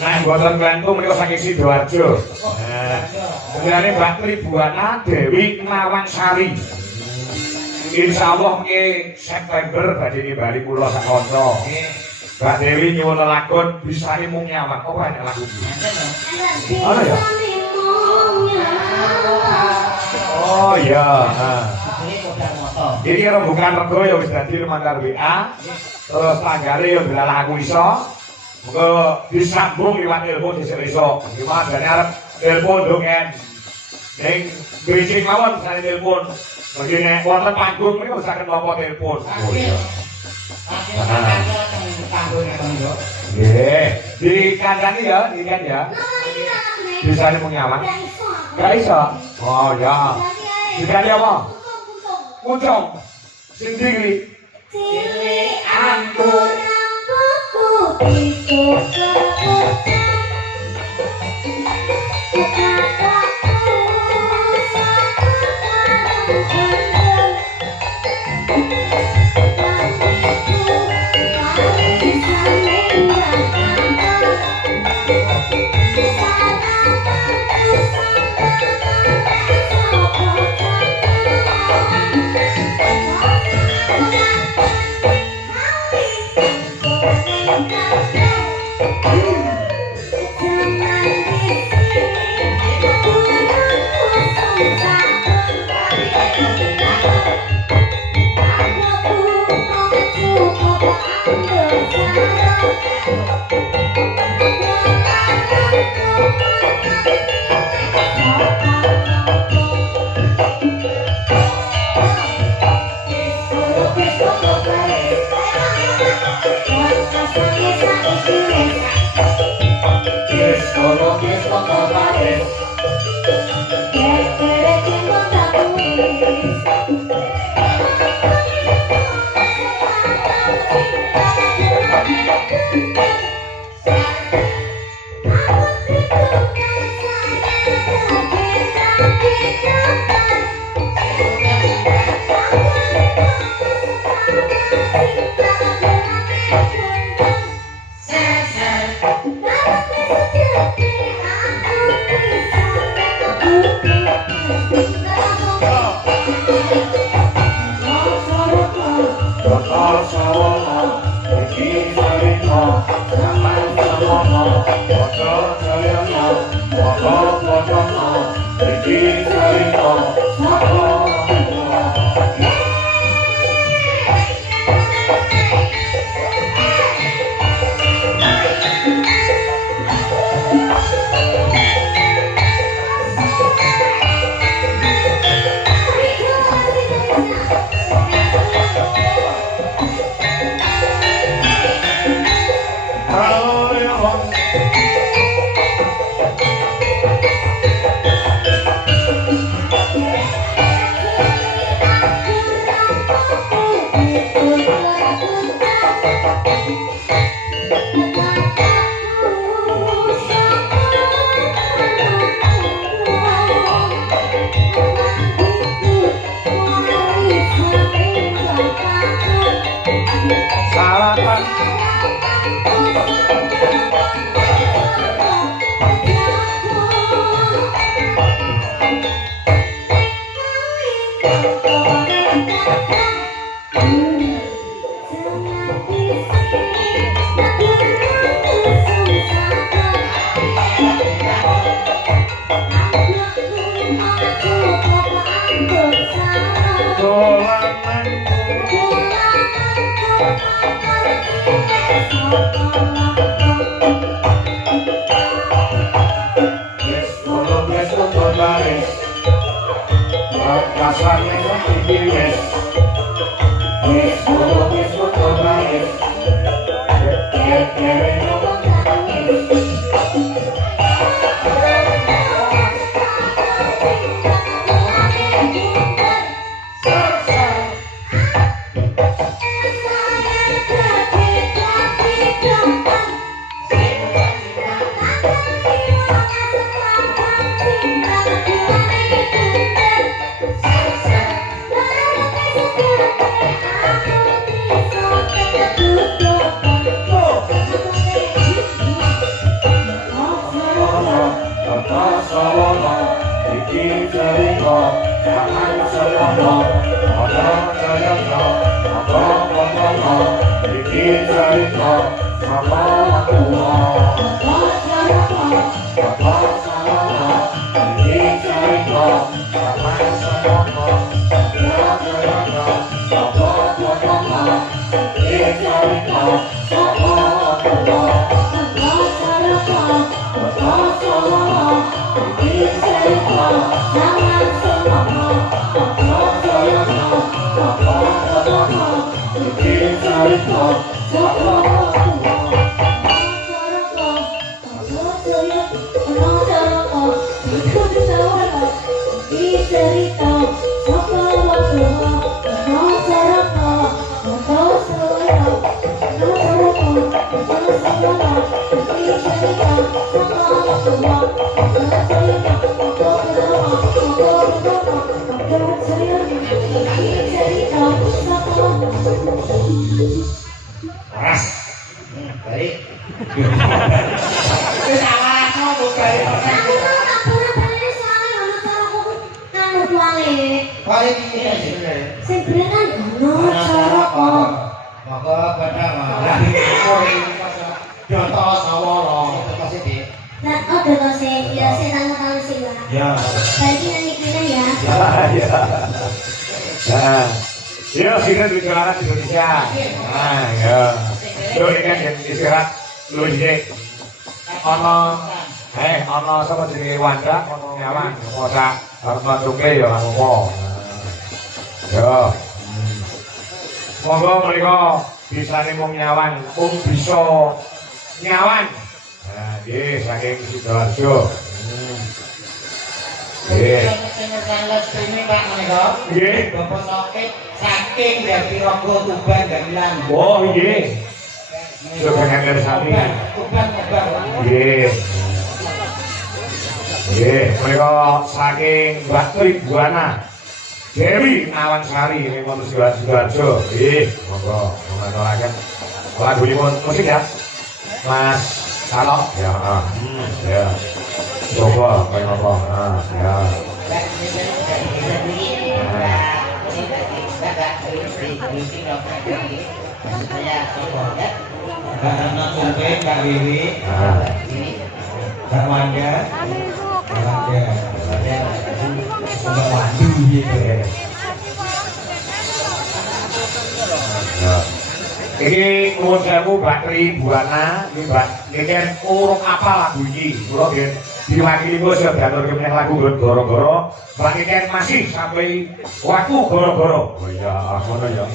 Nah, boten klentu menika saking Sidoarjo. Nah, jenenge Mbak Tribuana Dewi Nawangsari. Insyaallah nggih September badhe nimbali kula sak kanca. Mbak Dewi nyuwun lelagon bisane mung nyawang. Apa enak lagu iki? Ana ya? Oh iya. Ini rembukan rego ya wis dadi lumantar WA. Terus tanggale ya delalah aku iso. Muga disambung liwat ilmu dhisik iso. Gimana jane arep ilmu dongen. Ning bridging mawon sane telepon. Mesti nek wonten panggung niku saged nampa telepon. Oh iya. Nggih, dikandani ya, dikan ya. Bisa mung nyawang. Gak iso. Oh ya. Dikandani apa? Kucing. Sing diri. Cilik aku itu Prasawana iki cerita jangan semono ana jayana apa apa iki cerita sama tua apa salah iki cerita jangan semono ana jayana apa apa iki cerita sama tua Paras. Baik. Wis salah kok baik. Balik iki sebenarnya. Sing bener kan ono cara kok. Maka badang lah iki pas Dota Sawara pas iki. Nah, oh Dota sing ya sing tanggal sing lah. Ya. Bagi nanti kene ya. Ya. Nah. Ya, sini di celana Indonesia. Nah, ya. Yo ini kan istirahat lu iki. Ono sapa jenenge Wanda, ono nyawan, masa arep mantuke ya apa. Yo. Monggo mriko bisane mung nyawan, bisa nyawan. Nah, nggih saking Sidoarjo. Nggih. Nggih. Bapak sakit saking dari Rogo Tuban Gamelan. Oh nggih. Sebenarnya dari sami. Tuban. Nggih. Nggih, mereka saking Mbak Tribuana Dewi Nawansari ini mau Sidoarjo. Nggih, monggo ngaturaken lagunipun musik ya. Mas Salok ya. Ya. Coba kaya apa? Ya. Karena tumpe Kak Wiwi, Kak Wanda, Kak Wandi gitu. Iki nuwun sewu Mbak Tribuana, iki kan urung apa lagu iki. Kula nggih diwakili kula siap diaturke meneh lagu goro-goro. Mbak Iken masih sampai waktu goro-goro. Oh iya, ngono ya.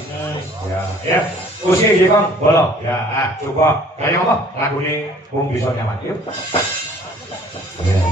Ya, ya. Usia iki Kang, bolo. Ya, coba kaya apa lagune wong bisa nyaman yuk. Ya.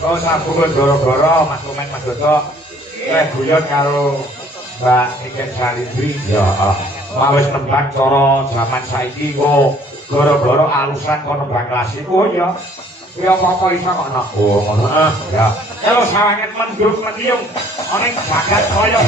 Kau sabun goro-goro Mas Komen Mas Dodo lek guyon karo Mbak Niken Salindri ya wis nembang cara zaman saiki kok goro-goro alusan kok nembang klasik oh ya ya apa iso kok ono oh ngono ya kalau sawanget mendung mendiung ana ing jagat kaya